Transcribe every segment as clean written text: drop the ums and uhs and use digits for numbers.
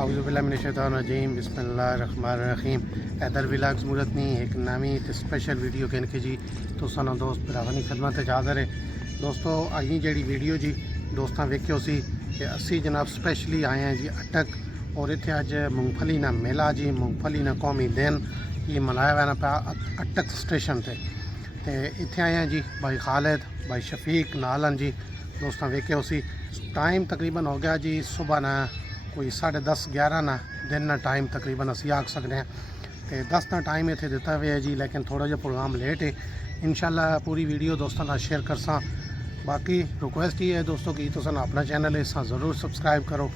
اعوذ باللہ من الشیطان الرجیم بسم اللہ الرحمن الرحیم حیدر ولاگز مورتنی ایک نامی تے سپیشل ویڈیو کہن کے جی تو سانو دوست براغنی خدمت حاضر ہے دوستو آئی جیڑی ویڈیو جی دوستاں ویکھیو سی کہ اسی جناب سپیشلی آئے ہیں جی اٹک اور اتنے اج مونگ پھلی نہ میلہ جی مونگ پھلی نہ قومی دن یہ منایا ہوا پیا اٹک سٹیشن تے اتنے آئے ہیں جی بھائی خالد بھائی شفیق نالن جی دوستاں ویکھیو سی ٹائم تقریباً ہو گیا جی صبح نہ کوئی 10:30 11 نہ دن نہ ٹائم تقریباً اسی آکھ سکتے ہیں تے 10 نہ ٹائم اتنے دیتا ہوا ہے جی لیکن تھوڑا جہا پروگرام لیٹ ہے انشاءاللہ پوری ویڈیو دوستوں کا شیئر کرساں باقی ریکویسٹ یہ ہے دوستوں کی تو اپنا چینل ہے اساں ضرور سبسکرائب کرو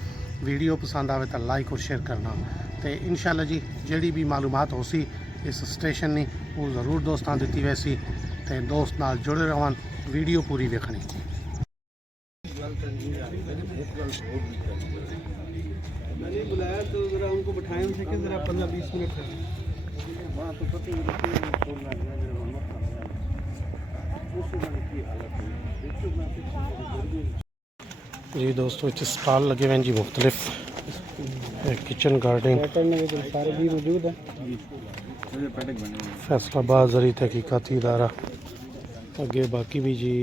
ویڈیو پسند آئے تو لائک اور شیئر کرنا تے انشاءاللہ جی جیڑی بھی معلومات ہو سی اس اسٹیشن نے وہ ضرور دوستاں دیتی ویسی تے دوست نال جڑے رہن ویڈیو پوری ویکھنی میں نے بلایا تو ذرا ان کو بٹھائیں ان سے کہ ذرا 15-20 منٹ ہے وہاں تو پتہ ہی جی دوستو اس سٹال لگے ہوئے ہیں جی مختلف کچن گارڈن سارے بھی موجود ہیں فیصل آباد زرعی تحقیقاتی ادارہ آگے باقی بھی جی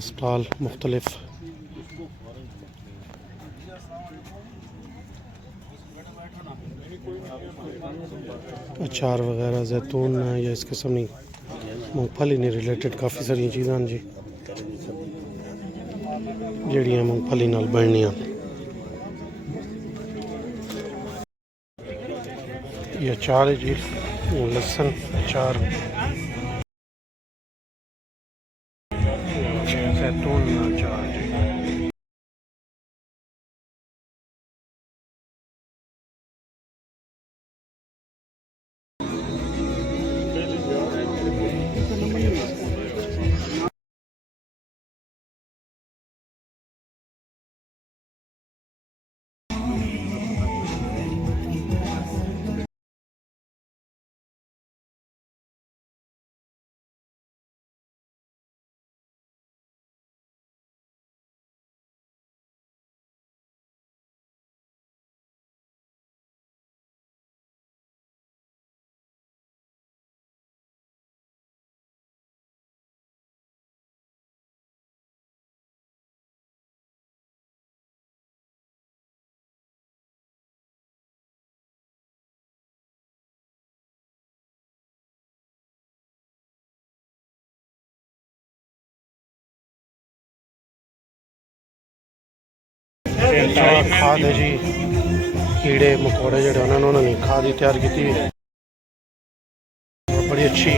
سٹال مختلف اچار وغیرہ زیتون یا اس قسم کی مونگ پھلی نے ریلیٹڈ کافی ساری چیزاں جی جڑیاں مونگ پھلی نال بننیاں یہ اچار ہے جی لسن اچار زیتون اچار جی کھاد ہے جی کیڑے مکوڑے جڑے انہوں نے کھاد ہی تیار کی بڑی اچھی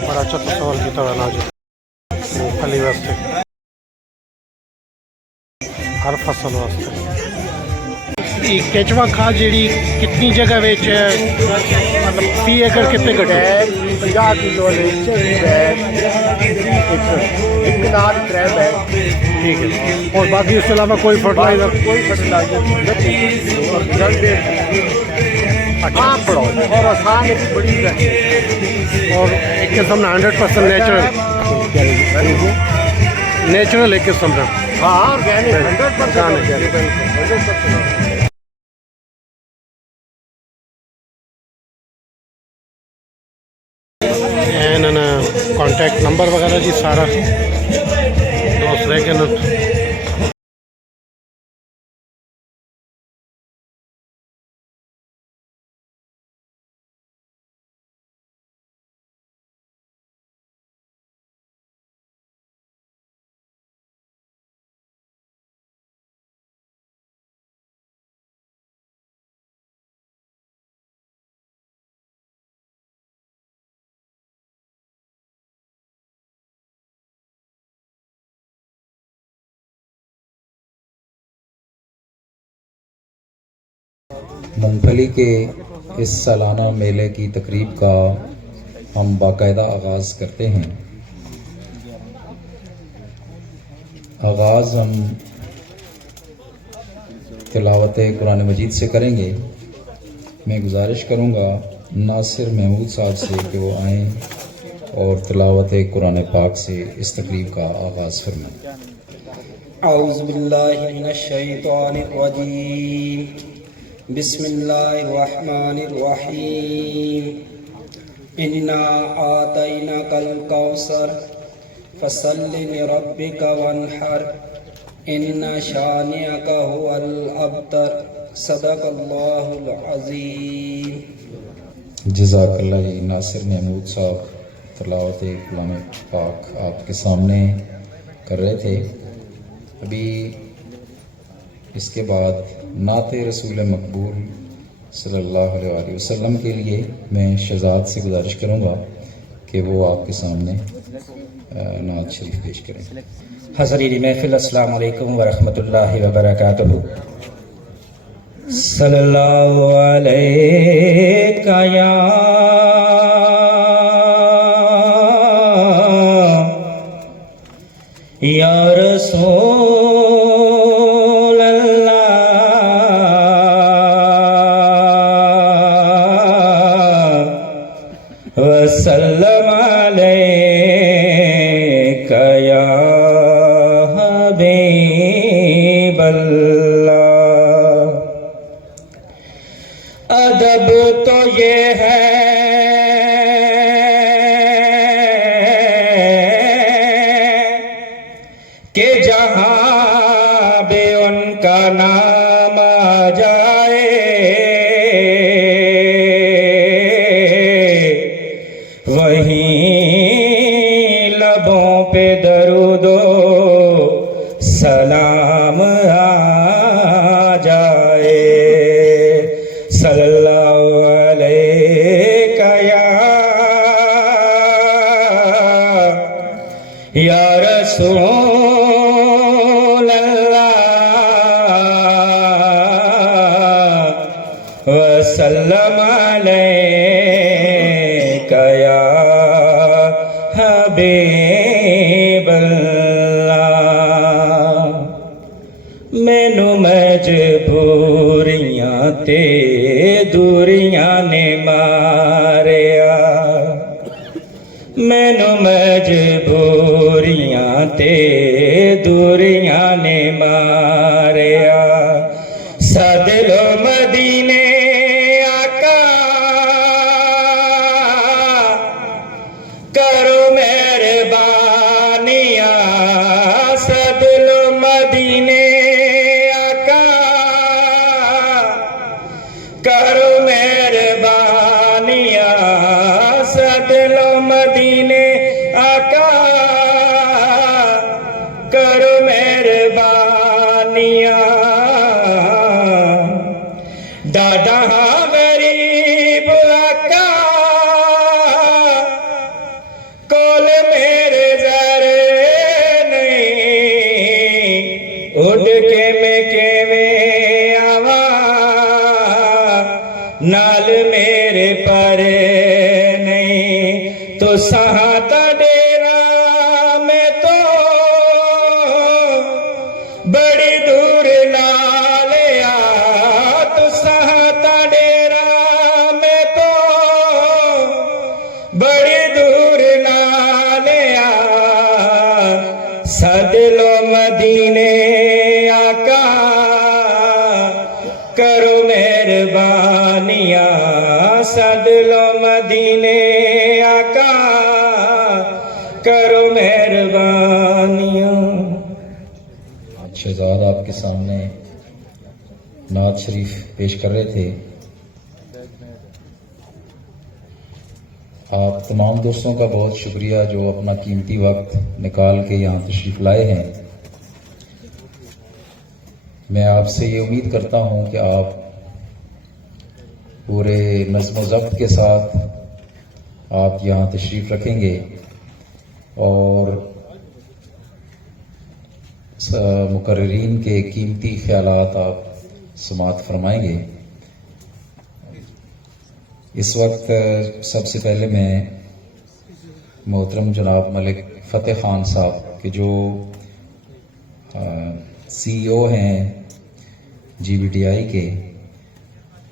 بڑا اچھا تصور کیا ہوا اناج مونگ پھلی واسطے ہر فصل واسطے کیچوا کھاد جیڑی کتنی جگہ مطلب 30 ایکڑ کتنے کٹے 50 کلو ٹھیک ہے اور باقی اس کے علاوہ کوئی فرٹیلائزر اور آسان بڑی اور ایک قسم نا 100% نیچرل ایک قسم کا ہاں کانٹیکٹ نمبر وغیرہ جی سارا دوست رہ کے مونگ پھلی کے اس سالانہ میلے کی تقریب کا ہم باقاعدہ آغاز کرتے ہیں آغاز ہم تلاوت قرآن مجید سے کریں گے میں گزارش کروں گا ناصر محمود صاحب سے کہ وہ آئیں اور تلاوت قرآن پاک سے اس تقریب کا آغاز فرمائیں أعوذ بالله من الشيطان الرجيم بسم الله الرحمن الرحيم إنا آتيناك الكوثر فصل لربك وانحر إن شانئك هو الأبتر صدق الله العظيم. جزاک اللہ جی. ناصر محمود صاحب تلاوت کلام پاک آپ کے سامنے کر رہے تھے. ابھی اس کے بعد نعت رسول مقبول صلی اللہ علیہ وآلہ وسلم کے لیے میں شہزاد سے گزارش کروں گا کہ وہ آپ کے سامنے نعت شریف پیش کریں. حضرین محفل السلام علیکم ورحمۃ اللہ وبرکاتہ. صلی اللہ علیہ یا رسول اللہ وسلم علیک یا حبیب اللہ. ادب تو یہ ہے کہ جہاں بھی ان کا نام آ جائے وہیں لبوں پہ درود و سلام آ جائے. صلی اللہ علیہ یا رسول اللہ وسلم علیک یا حبیب اللہ. مینوں مجبوریاں تے دوریاں نے ماریا مینوں مجبوریاں تے دوریاں نے ماریا. سد لو مدینے آقا کرو مہربانیاں. سد لو مدینے آقا کرو مہربانیاں. سد لو مدینے آقا کرو مہربانیاں. دادا ہاں غریب آقا کول میرے زر نہیں اڑ کے میں کیویں آواں نال میرے پر نہیں. تو سہاتا ڈیرا میں تو بڑی دور لا لیا. تو سہاتا ڈیرا میں تو بڑی دور لا لیا. سد لو مدینے آقا کرو مہربانیاں. سد لو مدینے آقا کرو مہربانیاں. شہزاد آپ کے سامنے نعت شریف پیش کر رہے تھے. آپ تمام دوستوں کا بہت شکریہ جو اپنا قیمتی وقت نکال کے یہاں تشریف لائے ہیں. میں آپ سے یہ امید کرتا ہوں کہ آپ پورے نظم و ضبط کے ساتھ آپ یہاں تشریف رکھیں گے اور مقررین کے قیمتی خیالات آپ سماعت فرمائیں گے. اس وقت سب سے پہلے میں محترم جناب ملک فتح خان صاحب کے جو CEO ہیں GBTI کے،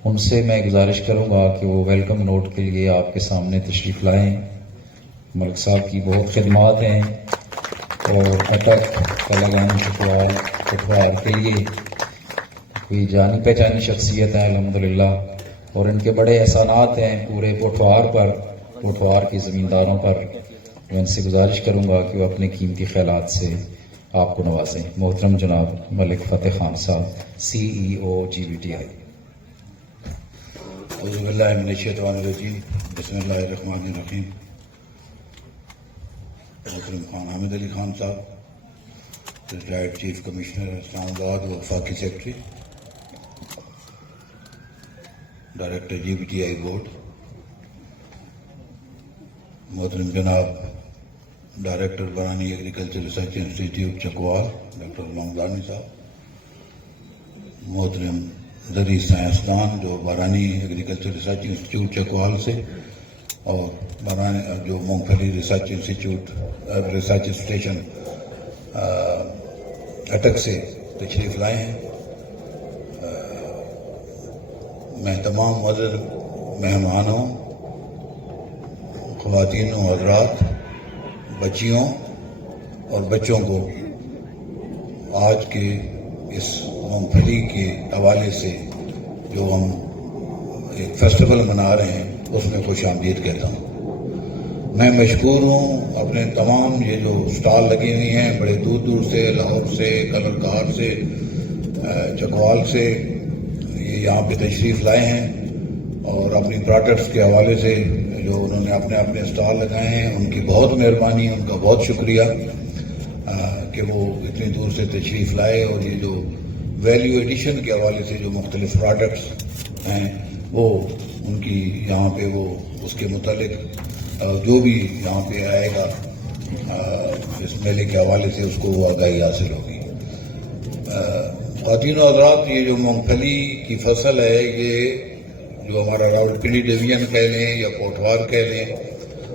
ان سے میں گزارش کروں گا کہ وہ ویلکم نوٹ کے لیے آپ کے سامنے تشریف لائیں. ملک صاحب کی بہت خدمات ہیں اور اٹک کا لگان چکوال پٹوار کے لیے کوئی جانی پہچانی شخصیت ہے الحمدللہ، اور ان کے بڑے احسانات ہیں پورے پٹوار پر، پٹوار کی زمینداروں پر۔ میں ان سے گزارش کروں گا کہ وہ اپنے قیمتی خیالات سے آپ کو نوازیں۔ محترم جناب ملک فتح خان صاحب، CEO GBTI۔ اعوذ باللہ من الشیطان الرجیم، بسم اللہ الرحمن الرحیم۔ محترم خان حامد علی خان صاحب، ریٹائرڈ چیف کمشنر اسلام آباد، وفاقی سیکرٹری، ڈائریکٹر GBTI بورڈ، محترم جناب director Barani agriculture research institute Chakwal doctor Ghulam Dani صاحب، محترم زرعی سائنسدان جو Barani agriculture research institute Chakwal سے اور بارانی جو مونگ پھلی research institute research station Attock سے تشریف لائے ہیں۔ میں تمام معزز مہمانوں، خواتین و حضرات، بچیوں اور بچوں کو آج کے اس مونگ پھلی کے حوالے سے جو ہم ایک فیسٹیول منا رہے ہیں اس میں خوش آمدید کہتا ہوں۔ میں مشکور ہوں اپنے تمام یہ جو سٹال لگی ہوئی ہیں، بڑے دور دور سے، لاہور سے، کلر کار سے، چکوال سے یہ یہاں پہ تشریف لائے ہیں اور اپنی پروڈکٹس کے حوالے سے جو انہوں نے اپنے اپنے سٹال لگائے ہیں، ان کی بہت مہربانی، ان کا بہت شکریہ کہ وہ اتنی دور سے تشریف لائے اور یہ جو ویلیو ایڈیشن کے حوالے سے جو مختلف پروڈکٹس ہیں وہ ان کی یہاں پہ وہ اس کے متعلق جو بھی یہاں پہ آئے گا اس میلے کے حوالے سے اس کو وہ آگاہی حاصل ہوگی۔ خواتین و حضرات، یہ جو مونگ پھلی کی فصل ہے، یہ جو ہمارا راولپنڈی ڈویژن کہہ لیں یا پوٹوار کہہ لیں،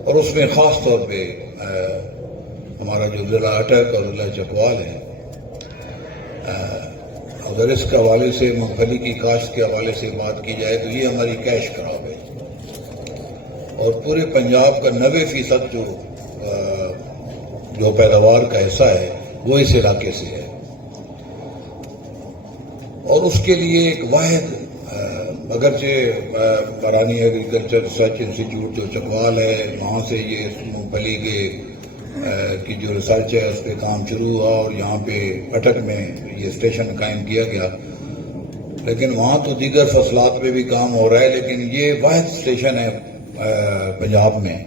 اور اس میں خاص طور پہ ہمارا جو ضلع اٹک اور ضلع چکوال ہے، اگر اس کے حوالے سے مونگ پھلی کی کاشت کے حوالے سے بات کی جائے تو یہ ہماری کیش کراپ ہے، اور پورے پنجاب کا 90% جو پیداوار کا حصہ ہے وہ اس علاقے سے ہے، اور اس کے لیے ایک واحد اگرچہ بارانی ایگریکلچر ریسرچ انسٹیٹیوٹ جو چکوال ہے، وہاں سے یہ مونگ پھلی کی جو ریسرچ ہے اس پہ کام شروع ہوا اور یہاں پہ اٹک میں یہ اسٹیشن قائم کیا گیا، لیکن وہاں تو دیگر فصلات پہ بھی کام ہو رہا ہے، لیکن یہ واحد اسٹیشن ہے پنجاب میں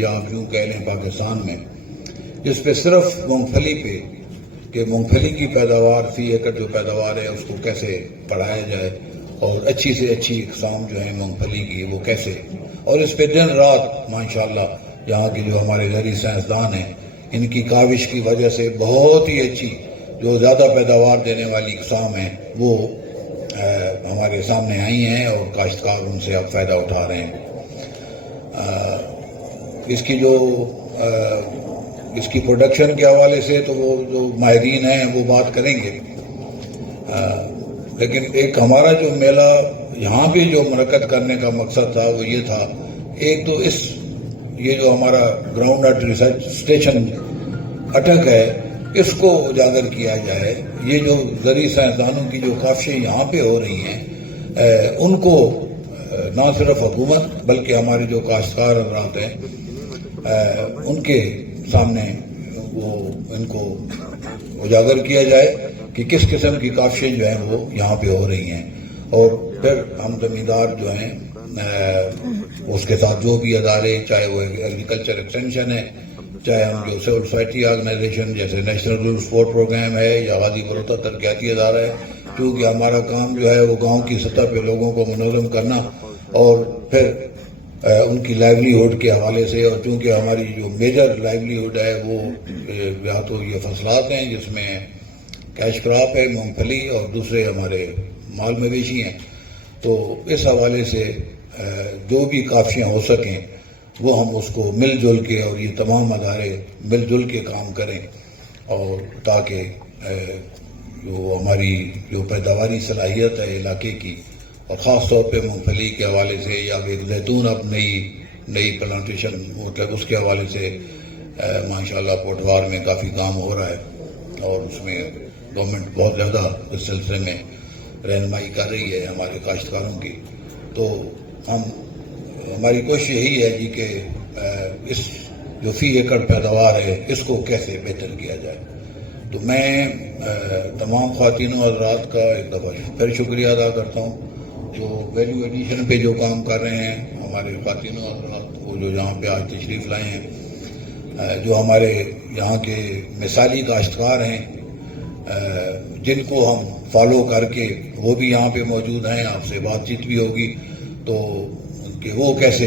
یا یوں کہہ لیں پاکستان میں جس پہ صرف مونگ پھلی پہ کہ مونگ پھلی کی پیداوار فی ایکڑ جو پیداوار ہے اس کو کیسے بڑھایا جائے اور اچھی سے اچھی اقسام جو ہیں مونگ پھلی کی وہ کیسے، اور اس پہ دن رات ماشاءاللہ یہاں کے جو ہمارے زرعی سائنسدان ہیں ان کی کاوش کی وجہ سے بہت ہی اچھی جو زیادہ پیداوار دینے والی اقسام ہیں وہ ہمارے سامنے آئی ہیں اور کاشتکار ان سے اب فائدہ اٹھا رہے ہیں۔ اس کی پروڈکشن کے حوالے سے تو وہ جو ماہرین ہیں وہ بات کریں گے، لیکن ایک ہمارا جو میلہ یہاں بھی جو منعقد کرنے کا مقصد تھا وہ یہ تھا، ایک تو یہ جو ہمارا گراؤنڈ نٹ ریسرچ اسٹیشن اٹک ہے اس کو اجاگر کیا جائے، یہ جو زرعی سائنسدانوں کی جو کاوشیں یہاں پہ ہو رہی ہیں ان کو نہ صرف حکومت بلکہ ہمارے جو کاشتکار حضرات ہیں ان کے سامنے وہ ان کو اجاگر کیا جائے کہ کس قسم کی کاوشیں جو ہیں وہ یہاں پہ ہو رہی ہیں، اور پھر ہم زمیندار جو ہیں اس کے ساتھ جو بھی ادارے، چاہے وہ ایگریکلچر ایکسٹینشن ہے، چاہے ہم جو سول سوسائٹی آرگنائزیشن جیسے نیشنل رورل سپورٹ پروگرام ہے یا غازی بروتا ترقیاتی ادارہ ہے، کیونکہ ہمارا کام جو ہے وہ گاؤں کی سطح پہ لوگوں کو منظم کرنا اور پھر ان کی لائیولیہوڈ کے حوالے سے، اور چونکہ ہماری جو میجر لائیولیہوڈ ہے وہ یا تو یہ فصلات ہیں جس میں کیش کراپ ہے مونگ پھلی اور دوسرے ہمارے مال مویشی ہیں، تو اس حوالے سے جو بھی کاوشیں ہو سکیں وہ ہم اس کو مل جل کے اور یہ تمام ادارے مل جل کے کام کریں، اور تاکہ جو ہماری جو پیداواری صلاحیت ہے علاقے کی، اور خاص طور پہ مونگ پھلی کے حوالے سے یا ایک زیتون اب نئی پلانٹیشن مطلب اس کے حوالے سے ماشاءاللہ پوٹوار میں کافی کام ہو رہا ہے اور اس میں گورنمنٹ بہت زیادہ اس سلسلے میں رہنمائی کر رہی ہے ہمارے کاشتکاروں کی. تو ہماری کوشش یہی ہے جی کہ اس جو فی ایکڑ پیداوار ہے اس کو کیسے بہتر کیا جائے. تو میں تمام خواتین و حضرات کا ایک دفعہ پھر شکریہ ادا کرتا ہوں جو ویلیو ایڈیشن پہ جو کام کر رہے ہیں ہمارے خواتین و حضرات، وہ جو یہاں پہ آج تشریف لائے ہیں، جو ہمارے یہاں کے مثالی کاشتکار ہیں جن کو ہم فالو کر کے وہ بھی یہاں پہ موجود ہیں، آپ سے بات چیت بھی ہوگی تو کہ وہ کیسے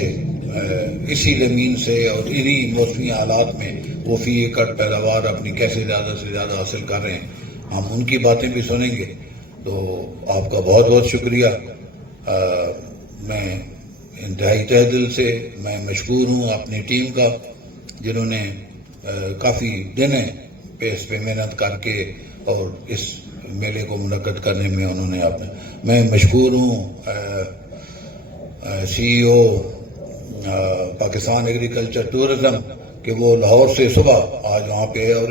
اسی زمین سے اور انہی موسمی حالات میں وہ فی ایکڑ پیداوار اپنی کیسے زیادہ سے زیادہ حاصل کر رہے ہیں، ہم ان کی باتیں بھی سنیں گے. تو آپ کا بہت بہت شکریہ. میں انتہائی تہ دل سے میں مشکور ہوں اپنی ٹیم کا جنہوں نے کافی دن پہ اس پہ محنت کر کے اور اس میلے کو منعقد کرنے میں انہوں نے میں مشکور ہوں سی ای او پاکستان ایگریکلچر ٹورزم کہ وہ لاہور سے صبح آج وہاں پہ ہے اور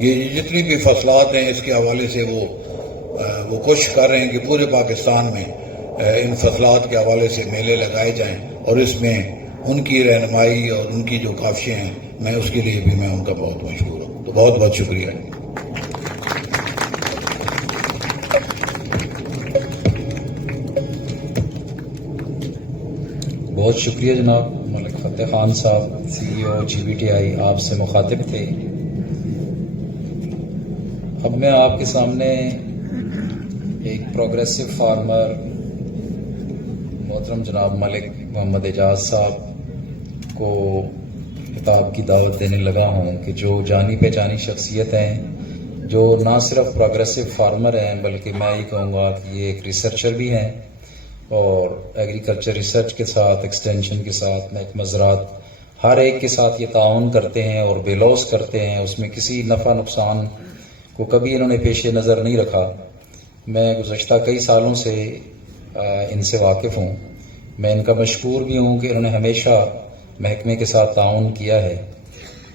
یہ جتنی بھی فصلات ہیں اس کے حوالے سے وہ کوشش کر رہے ہیں کہ پورے پاکستان میں ان فصلات کے حوالے سے میلے لگائے جائیں اور اس میں ان کی رہنمائی اور ان کی جو کاوشیں ہیں میں اس کے لیے بھی میں ان کا بہت مشہور ہوں. تو بہت بہت شکریہ. بہت شکریہ جناب ملک فتح خان صاحب، سی ای او جی بی ٹی آئی آپ سے مخاطب تھے. اب میں آپ کے سامنے ایک پروگریسو فارمر محترم جناب ملک محمد اعجاز صاحب کو خطاب کی دعوت دینے لگا ہوں کہ جو جانی پہچانی شخصیت ہیں، جو نہ صرف پروگریسو فارمر ہیں بلکہ میں یہ کہوں گا کہ یہ ایک ریسرچر بھی ہیں اور ایگریکلچر ریسرچ کے ساتھ، ایکسٹینشن کے ساتھ، محکمہ زراعت ہر ایک کے ساتھ یہ تعاون کرتے ہیں اور بے لوث کرتے ہیں. اس میں کسی نفع نقصان کو کبھی انہوں نے پیش نظر نہیں رکھا. میں گزشتہ کئی سالوں سے ان سے واقف ہوں. میں ان کا مشکور بھی ہوں کہ انہوں نے ہمیشہ محکمے کے ساتھ تعاون کیا ہے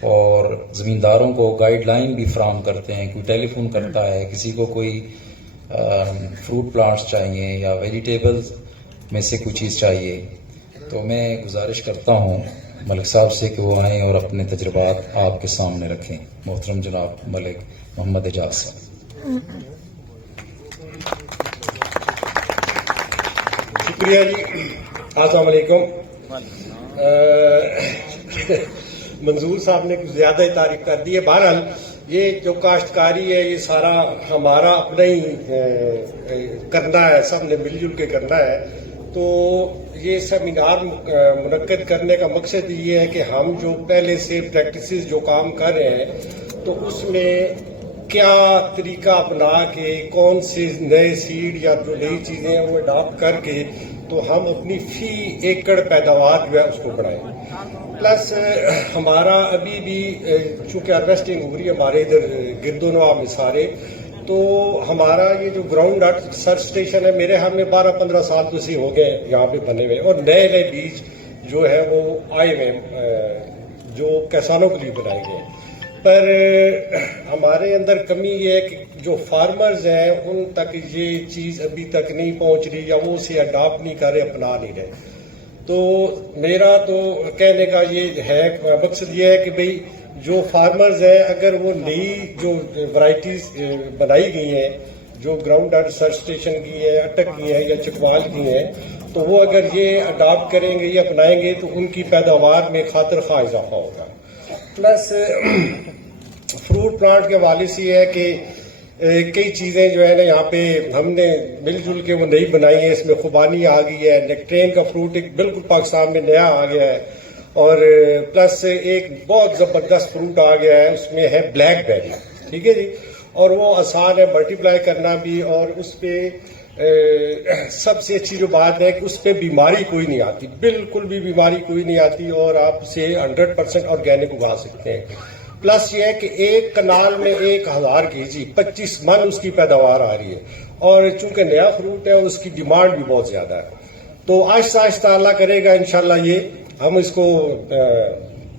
اور زمینداروں کو گائیڈ لائن بھی فراہم کرتے ہیں. کوئی ٹیلی فون کرتا ہے، کسی کو کوئی فروٹ پلانٹس چاہیے یا ویجیٹیبلز میں سے کوئی چیز چاہیے، تو میں گزارش کرتا ہوں ملک صاحب سے کہ وہ آئیں اور اپنے تجربات آپ کے سامنے رکھیں. محترم جناب ملک محمد اعجاز صاحب. شکریہ جی. السلام علیکم. منظور صاحب نے کچھ زیادہ ہی تعریف کر دی ہے. بہرحال یہ جو کاشتکاری ہے یہ سارا ہمارا اپنا ہی کرنا ہے، سب نے مل جل کے کرنا ہے. تو یہ سیمینار منعقد کرنے کا مقصد یہ ہے کہ ہم جو پہلے سے پریکٹسز جو کام کر رہے ہیں تو اس میں کیا طریقہ اپنا کے کون سے نئے سیڈ یا جو نئی چیزیں ہیں وہ اڈاپٹ کر کے تو ہم اپنی فی ایکڑ پیداوار جو ہے اس کو بڑھائیں. پلس ہمارا ابھی بھی چونکہ ہارویسٹنگ ہو رہی ہے ہمارے ادھر گرد و نواح میں سارے، تو ہمارا یہ جو گراؤنڈ ریسرچ اسٹیشن ہے میرے ہم میں 12-15 سال تو اسی ہو گئے یہاں پہ بنے ہوئے اور نئے نئے بیج جو ہے وہ آئے ہوئے جو کسانوں کے لیے بنائے گئے ہیں. پر ہمارے اندر کمی یہ ہے کہ جو فارمرز ہیں ان تک یہ چیز ابھی تک نہیں پہنچ رہی یا وہ اسے اڈاپٹ نہیں کر رہے، اپنا نہیں رہے. تو میرا تو کہنے کا یہ ہے مقصد یہ ہے کہ بھئی جو فارمرز ہیں اگر وہ نئی جو ورائٹیز بنائی گئی ہیں جو گراؤنڈ ریسرچ اسٹیشن کی ہے، اٹک کی ہے یا چکوال کی ہیں، تو وہ اگر یہ اڈاپٹ کریں گے یا اپنائیں گے تو ان کی پیداوار میں خاطر خواہ اضافہ ہوگا. پلس فروٹ پلانٹ کے حوالے سے یہ ہے کہ کئی چیزیں جو ہے نا یہاں پہ ہم نے مل جل کے وہ نئی بنائی ہیں. اس میں خوبانی آ گئی ہے، نیکٹرین کا فروٹ ایک بالکل پاکستان میں نیا آ گیا ہے اور پلس ایک بہت زبردست فروٹ آ گیا ہے اس میں ہے بلیک بیری. ٹھیک ہے جی، اور وہ آسان ہے ملٹیپلائی کرنا بھی اور اس پہ سب سے اچھی جو بات ہے کہ اس پہ بیماری کوئی نہیں آتی، بالکل بھی بیماری کوئی نہیں آتی اور آپ اسے 100% آرگینک اگا سکتے ہیں. پلس یہ ہے کہ ایک کنال میں 1000 kg 25 من اس کی پیداوار آ رہی ہے اور چونکہ نیا فروٹ ہے اور اس کی ڈیمانڈ بھی بہت زیادہ ہے. تو آہستہ آہستہ اللہ کرے گا انشاءاللہ یہ ہم اس کو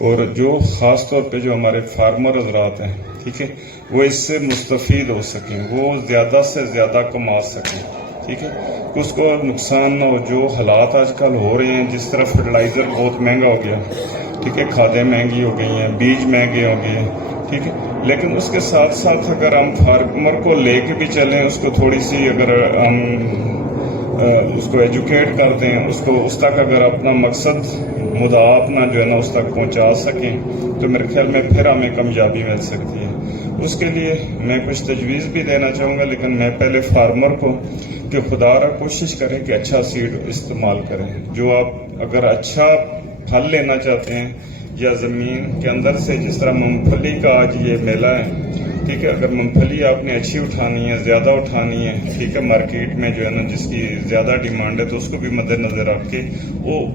اور جو خاص طور پہ جو ہمارے فارمر حضرات ہیں، ٹھیک ہے، وہ اس سے مستفید ہو سکیں، وہ زیادہ سے زیادہ کما سکیں، ٹھیک ہے، اس کو نقصان نہ ہو۔ جو حالات آج کل ہو رہے ہیں، جس طرح فرٹیلائزر بہت مہنگا ہو گیا، ٹھیک ہے، کھادیں مہنگی ہو گئی ہیں، بیج مہنگے ہو گئے ہیں، ٹھیک ہے، لیکن اس کے ساتھ ساتھ اگر ہم فارمر کو لے کے بھی چلیں، اس کو تھوڑی سی اگر ہم اس کو ایجوکیٹ کر دیں، اس کو اس تک اگر اپنا مقصد مدعا اپنا جو ہے نا اس تک پہنچا سکیں، تو میرے خیال میں پھر ہمیں کامیابی مل سکتی ہے۔ اس کے لیے میں کچھ تجویز بھی دینا چاہوں گا، لیکن میں پہلے فارمر کو کہ خدا را کوشش کریں کہ اچھا سیڈ استعمال کریں۔ جو آپ اگر اچھا پھل لینا چاہتے ہیں یا زمین کے اندر سے، جس طرح مونگ پھلی کا آج یہ میلہ ہے، ٹھیک ہے، اگر مونگ پھلی آپ نے اچھی اٹھانی ہے، زیادہ اٹھانی ہے، ٹھیک ہے، مارکیٹ میں جو ہے نا جس کی زیادہ ڈیمانڈ ہے، تو اس کو بھی مد نظر رکھ کے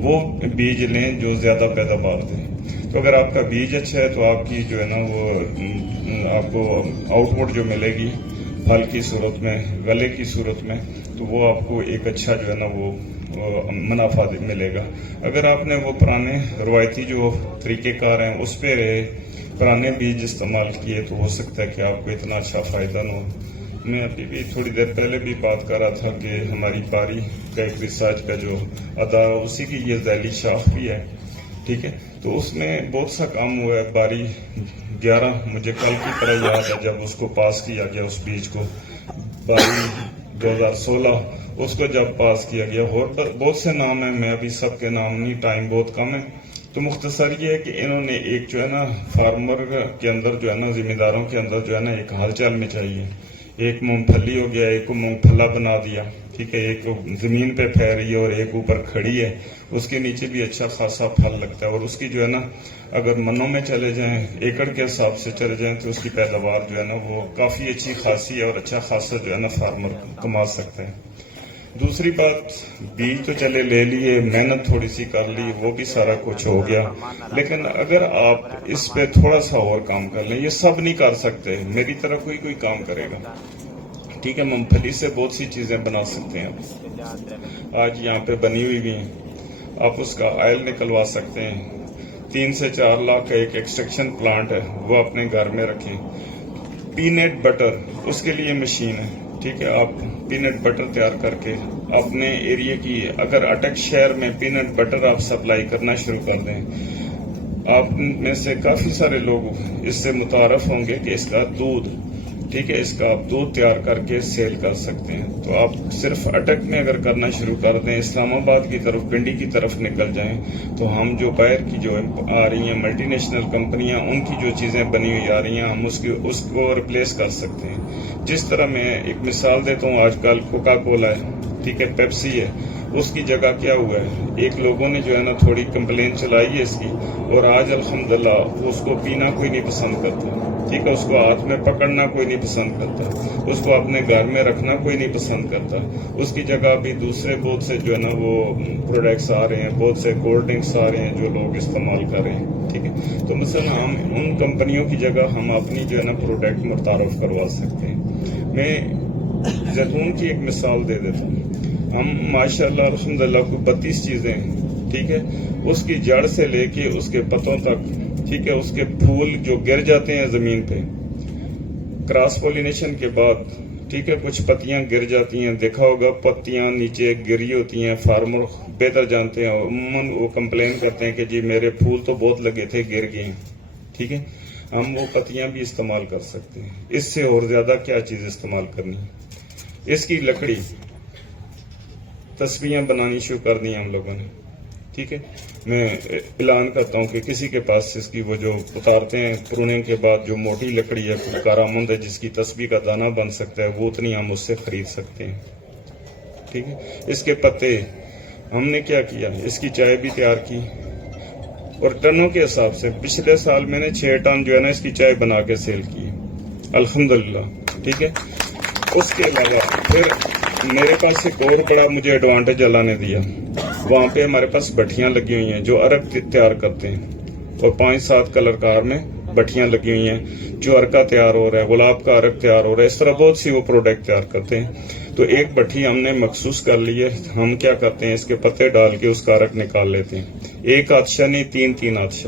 وہ بیج لیں جو زیادہ پیداوار دیں۔ تو اگر آپ کا بیج اچھا ہے تو آپ کی جو ہے نا وہ آپ کو آؤٹ پٹ جو ملے گی پھل کی صورت میں، گلے کی صورت میں، تو وہ آپ کو ایک اچھا جو ہے نا وہ منافع ملے گا۔ اگر آپ نے وہ پرانے روایتی جو طریقہ کار ہیں اس پہ رہے، پرانے بیج استعمال کیے، تو ہو سکتا ہے کہ آپ کو اتنا اچھا فائدہ نہ ہو۔ میں ابھی بھی تھوڑی دیر پہلے بھی بات کر رہا تھا کہ ہماری پاری کا ایک ریسرچ کا جو ادارہ، اسی کی یہ ذیلی شاخ بھی ہے، ٹھیک ہے، تو اس میں بہت سا کام ہوا ہے۔ باری 11 مجھے کل کی طرح یاد ہے جب اس کو پاس کیا گیا، اس بیج کو، باری 2016 اس کو جب پاس کیا گیا، اور بہت سے نام ہیں، میں ابھی سب کے نام نہیں، ٹائم بہت کم ہے، تو مختصر یہ ہے کہ انہوں نے ایک جو ہے نا فارمر کے اندر جو ہے نا ذمہ داروں کے اندر جو ہے نا ایک ہال چال میں چاہیے۔ ایک مونگ پھلی ہو گیا، ایک کو مونگ پھلا بنا دیا، ٹھیک ہے، ایک زمین پہ پھیل رہی ہے اور ایک اوپر کھڑی ہے، اس کے نیچے بھی اچھا خاصا پھل لگتا ہے، اور اس کی جو ہے نا اگر منوں میں چلے جائیں، ایکڑ کے حساب سے چلے جائیں، تو اس کی پیداوار جو ہے نا وہ کافی اچھی خاصی ہے، اور اچھا خاصا جو ہے نا فارمر کما سکتے ہیں۔ دوسری بات، بیج تو چلے لے لیے، محنت تھوڑی سی کر لی، وہ بھی سارا کچھ ہو گیا، لیکن اگر آپ اس پہ تھوڑا سا اور کام کر لیں، یہ سب نہیں کر سکتے، میری طرح کوئی کام کرے گا، ٹھیک ہے، مونگ پھلی سے بہت سی چیزیں بنا سکتے ہیں آپ، آج یہاں پہ بنی ہوئی بھی ہیں، آپ اس کا آئل نکلوا سکتے ہیں، 3 سے 4 لاکھ کا ایک ایکسٹریکشن پلانٹ ہے، وہ اپنے گھر میں رکھیں۔ پینٹ بٹر، اس کے لیے مشین ہے، ٹھیک ہے، آپ پینٹ بٹر تیار کر کے اپنے ایریے کی، اگر اٹک شہر میں پینٹ بٹر آپ سپلائی کرنا شروع کر دیں، آپ میں سے کافی سارے لوگ اس سے متعارف ہوں گے کہ اس کا دودھ، ٹھیک ہے، اس کا آپ دودھ تیار کر کے سیل کر سکتے ہیں۔ تو آپ صرف اٹک میں اگر کرنا شروع کر دیں، اسلام آباد کی طرف، پنڈی کی طرف نکل جائیں، تو ہم جو باہر کی جو آ رہی ہیں ملٹی نیشنل کمپنیاں، ان کی جو چیزیں بنی ہوئی آ رہی ہیں، ہم اس کو ریپلیس کر سکتے ہیں۔ جس طرح میں ایک مثال دیتا ہوں، آج کل کوکا کولا ہے، ٹھیک ہے، پیپسی ہے، اس کی جگہ کیا ہوا ہے، ایک لوگوں نے جو ہے نا تھوڑی کمپلین چلائی ہے اس کی، اور آج الحمدللہ اس کو پینا کوئی نہیں پسند کرتا، ٹھیک ہے، اس کو ہاتھ میں پکڑنا کوئی نہیں پسند کرتا، اس کو اپنے گھر میں رکھنا کوئی نہیں پسند کرتا، اس کی جگہ بھی دوسرے بہت سے جو ہے نا وہ پروڈکٹس آ رہے ہیں، بہت سے کولڈ ڈرنکس آ رہے ہیں جو لوگ استعمال کر رہے ہیں، ٹھیک ہے، تو مثلا ہم ان کمپنیوں کی جگہ ہم اپنی جو ہے نا پروڈکٹ متعارف کروا سکتے ہیں۔ میں زیتون کی ایک مثال دے دیتا ہوں، ہم ماشاءاللہ الحمدللہ کو 32 چیزیں ہیں، ٹھیک ہے، اس کی جڑ سے لے کے اس کے پتوں تک، ٹھیک ہے، اس کے پھول جو گر جاتے ہیں زمین پہ کراس پولینیشن کے بعد، ٹھیک ہے، کچھ پتیاں گر جاتی ہیں، دیکھا ہوگا پتیاں نیچے گری ہوتی ہیں، فارمر بہتر جانتے ہیں، عموماً وہ کمپلین کرتے ہیں کہ جی میرے پھول تو بہت لگے تھے، گر گئے ہیں، ٹھیک ہے، ہم وہ پتیاں بھی استعمال کر سکتے ہیں۔ اس سے اور زیادہ کیا چیز استعمال کرنی ہے، اس کی لکڑی، تسبیحاں بنانی شروع کر دی ہم لوگوں نے، ٹھیک ہے، میں اعلان کرتا ہوں کہ کسی کے پاس اس کی وہ جو اتارتے ہیں پرونے کے بعد جو موٹی لکڑی ہے، کارآمد ہے، جس کی تسبیح کا دانہ بن سکتا ہے، وہ اتنی ہم اس سے خرید سکتے ہیں، ٹھیک ہے۔ اس کے پتے ہم نے کیا کیا، اس کی چائے بھی تیار کی، اور ٹنوں کے حساب سے پچھلے سال میں نے 6 ٹن جو ہے نا اس کی چائے بنا کے سیل کی، الحمدللہ، ٹھیک ہے۔ اس کے علاوہ پھر میرے پاس ایک اور بڑا مجھے ایڈوانٹیج اللہ نے دیا، وہاں پہ ہمارے پاس بٹھیاں لگی ہوئی ہیں جو عرق تیار کرتے ہیں، اور 5-7 کلر کار میں بٹھیاں لگی ہوئی ہیں، جو عرقہ تیار ہو رہا ہے، گلاب کا عرق تیار ہو رہا ہے، اس طرح بہت سی وہ پروڈکٹ تیار کرتے ہیں۔ تو ایک بٹھی ہم نے مخصوص کر لی ہے، ہم کیا کرتے ہیں، اس کے پتے ڈال کے اس کا عرق نکال لیتے ہیں، 1 آتشہ نہیں، 3 آتشہ،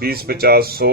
20, 50, 100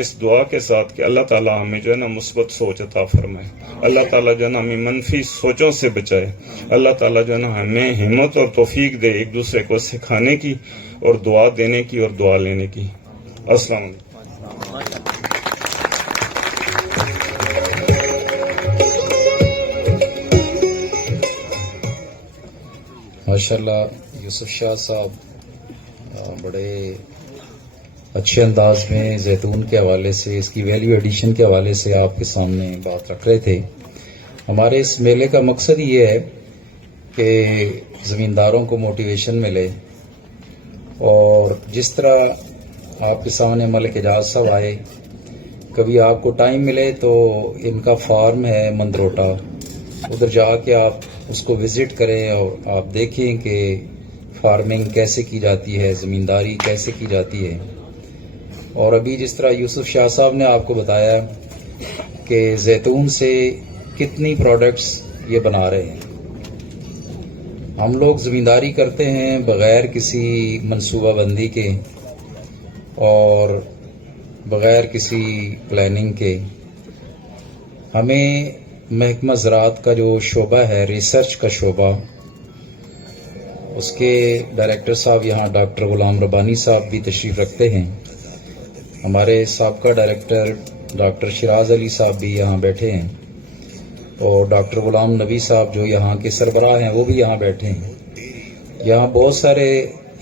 اس دعا کے ساتھ کہ اللہ تعالیٰ ہمیں جو ہے نا مثبت سوچ عطا فرمائے، اللہ تعالیٰ جو ہے نا ہمیں منفی سوچوں سے بچائے، اللہ تعالیٰ جو ہے نا ہمیں ہمت اور توفیق دے ایک دوسرے کو سکھانے کی اور دعا دینے کی اور دعا لینے کی۔ السلام علیکم۔ ماشاءاللہ یوسف شاہ صاحب بڑے اچھے انداز میں زیتون کے حوالے سے، اس کی ویلیو ایڈیشن کے حوالے سے آپ کے سامنے بات رکھ رہے تھے۔ ہمارے اس میلے کا مقصد یہ ہے کہ زمینداروں کو موٹیویشن ملے، اور جس طرح آپ کے سامنے ملک اعجاز صاحب آئے، کبھی آپ کو ٹائم ملے تو ان کا فارم ہے مندروٹا، ادھر جا کے آپ اس کو وزٹ کریں اور آپ دیکھیں کہ فارمنگ کیسے کی جاتی ہے، زمینداری کیسے کی جاتی ہے۔ اور ابھی جس طرح یوسف شاہ صاحب نے آپ کو بتایا کہ زیتون سے کتنی پروڈکٹس یہ بنا رہے ہیں۔ ہم لوگ زمینداری کرتے ہیں بغیر کسی منصوبہ بندی کے اور بغیر کسی پلاننگ کے۔ ہمیں محکمہ زراعت کا جو شعبہ ہے، ریسرچ کا شعبہ، اس کے ڈائریکٹر صاحب یہاں ڈاکٹر غلام ربانی صاحب بھی تشریف رکھتے ہیں، ہمارے سابقہ ڈائریکٹر ڈاکٹر شیراز علی صاحب بھی یہاں بیٹھے ہیں، اور ڈاکٹر غلام نبی صاحب جو یہاں کے سربراہ ہیں وہ بھی یہاں بیٹھے ہیں۔ یہاں بہت سارے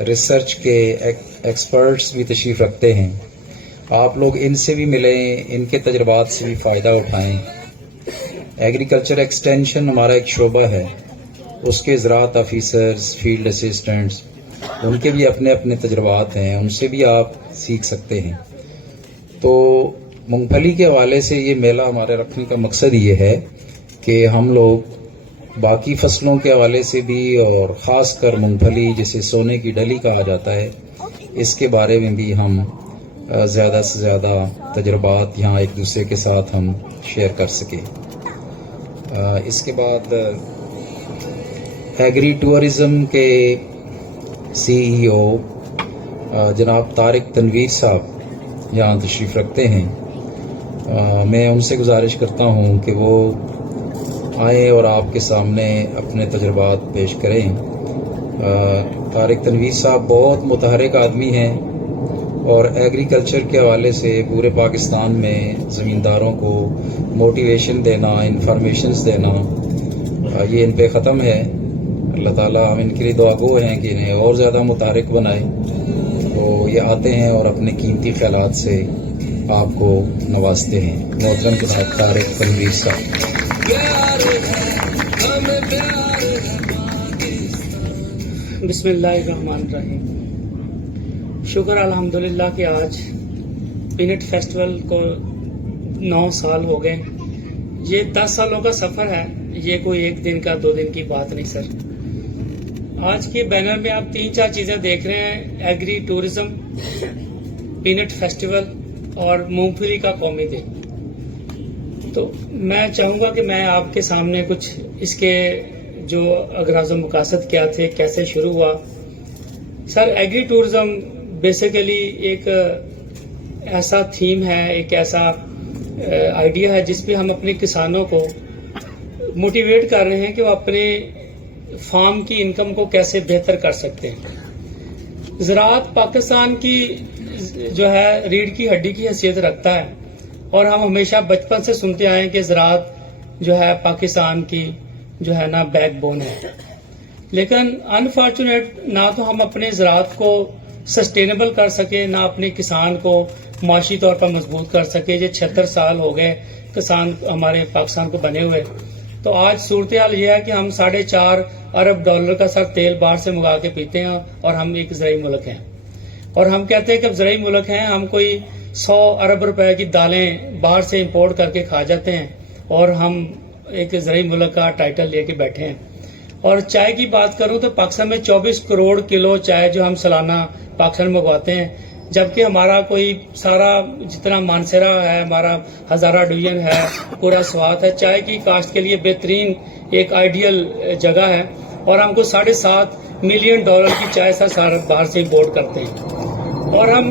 ریسرچ کے ایکسپرٹس بھی تشریف رکھتے ہیں، آپ لوگ ان سے بھی ملیں، ان کے تجربات سے بھی فائدہ اٹھائیں۔ ایگریکلچر ایکسٹینشن ہمارا ایک شعبہ ہے، اس کے زراعت آفیسرز، فیلڈ اسسٹنٹس، ان کے بھی اپنے اپنے تجربات ہیں، ان سے بھی آپ سیکھ سکتے ہیں۔ تو مونگ پھلی کے حوالے سے یہ میلہ ہمارے رکھنے کا مقصد یہ ہے کہ ہم لوگ باقی فصلوں کے حوالے سے بھی، اور خاص کر مونگ پھلی جسے سونے کی ڈلی کہا جاتا ہے، اس کے بارے میں بھی ہم زیادہ سے زیادہ تجربات یہاں ایک دوسرے کے ساتھ ہم شیئر کر سکیں۔ اس کے بعد ایگری ٹورزم کے سی ای او جناب طارق تنویر صاحب یہاں تشریف رکھتے ہیں۔ میں ان سے گزارش کرتا ہوں کہ وہ آئیں اور آپ کے سامنے اپنے تجربات پیش کریں۔ طارق تنویر صاحب بہت متحرک آدمی ہیں، اور ایگریکلچر کے حوالے سے پورے پاکستان میں زمینداروں کو موٹیویشن دینا، انفارمیشنز دینا، یہ ان پہ ختم ہے۔ اللہ تعالیٰ ہم ان کے لیے دعا گو ہیں کہ انہیں اور زیادہ متحرک بنائے۔ تو یہ آتے ہیں اور اپنے قیمتی خیالات سے آپ کو نوازتے ہیں۔ محترم جناب طارق تنویر صاحب۔ بسم اللہ الرحمن الرحیم۔ شکر الحمدللہ کہ آج پینٹ فیسٹیول کو 9 سال ہو گئے۔ یہ 10 سالوں کا سفر ہے، یہ کوئی ایک دن کا 2 دن کی بات نہیں سر۔ آج کے بینر میں آپ 3-4 چیزیں دیکھ رہے ہیں: ایگری ٹورزم، پینٹ فیسٹیول اور مونگ پھلی کا قومی دن۔ تو میں چاہوں گا کہ میں آپ کے سامنے کچھ اس کے جو اغراض و مقاصد کیا تھے، کیسے شروع ہوا۔ سر، ایگری ٹورزم بیسیکلی ایک ایسا تھیم ہے، ایک ایسا آئیڈیا ہے جس پہ ہم اپنے کسانوں کو موٹیویٹ کر رہے ہیں کہ وہ اپنے فارم کی انکم کو کیسے بہتر کر سکتے ہیں۔ زراعت پاکستان کی جو ہے ریڑھ کی ہڈی کی حیثیت رکھتا ہے، اور ہم ہمیشہ بچپن سے سنتے آئے ہیں کہ زراعت جو ہے پاکستان کی جو ہے نا بیک بون ہے۔ لیکن انفارچونیٹ نہ تو ہم اپنے زراعت کو سسٹینیبل کر سکے، نہ اپنے کسان کو معاشی طور پر مضبوط کر سکے۔ یہ 76 سال ہو گئے کسان ہمارے پاکستان کو بنے ہوئے۔ تو آج صورتحال یہ ہے کہ ہم $4.5 ارب کا سر تیل باہر سے منگا کے پیتے ہیں، اور ہم ایک زرعی ملک ہیں، اور ہم کہتے ہیں کہ اب زرعی ملک ہیں، ہم کوئی 100 ارب روپے کی دالیں باہر سے امپورٹ کر کے کھا جاتے ہیں، اور ہم ایک زرعی ملک کا ٹائٹل لے کے بیٹھے ہیں۔ اور چائے کی بات کروں تو پاکستان میں 24 کروڑ کلو چائے جو ہم سالانہ پاکستان میں منگواتے ہیں، جبکہ ہمارا کوئی سارا جتنا مانسیرا ہے، ہمارا ہزارہ ڈویژن ہے، پورا سوات ہے، چائے کی کاشت کے لیے بہترین ایک آئیڈیل جگہ ہے، اور ہم کو $7.5 ملین کی چائے سارا باہر سے امپورٹ کرتے ہیں۔ اور ہم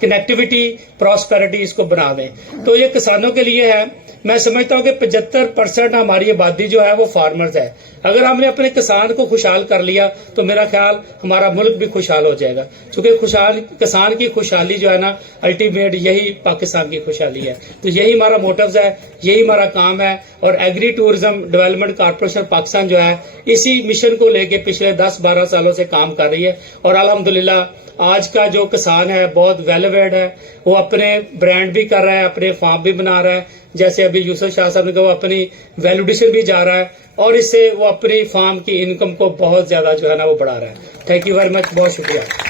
کنیکٹیوٹی پراسپیرٹی اس کو بنا دیں. تو یہ کسانوں کے لیے ہے. میں سمجھتا ہوں کہ 75% ہماری آبادی جو ہے وہ فارمرز ہے. اگر ہم نے اپنے کسان کو خوشحال کر لیا تو میرا خیال ہمارا ملک بھی خوشحال ہو جائے گا, چونکہ کسان کی خوشحالی جو ہے نا الٹیمیٹ یہی پاکستان کی خوشحالی ہے. تو یہی ہمارا موٹوز ہے, یہی ہمارا کام ہے. اور agri tourism development corporation Pakistan جو ہے اسی مشن کو لے کے پچھلے 10-12 سالوں سے کام کر رہی ہے. اور الحمدللہ آج کا جو کسان ہے بہت ویلیویڈ ہے, وہ اپنے برانڈ بھی کر رہا ہے, اپنے فارم بھی بنا رہا ہے. جیسے ابھی یوسف شاہ صاحب نے کہا وہ اپنی ویلیڈیشن بھی جا رہا ہے, اور اس سے وہ اپنی فارم کی انکم کو بہت زیادہ جو ہے نا وہ بڑھا رہا ہے. تھینک یو ویری مچ, بہت شکریہ.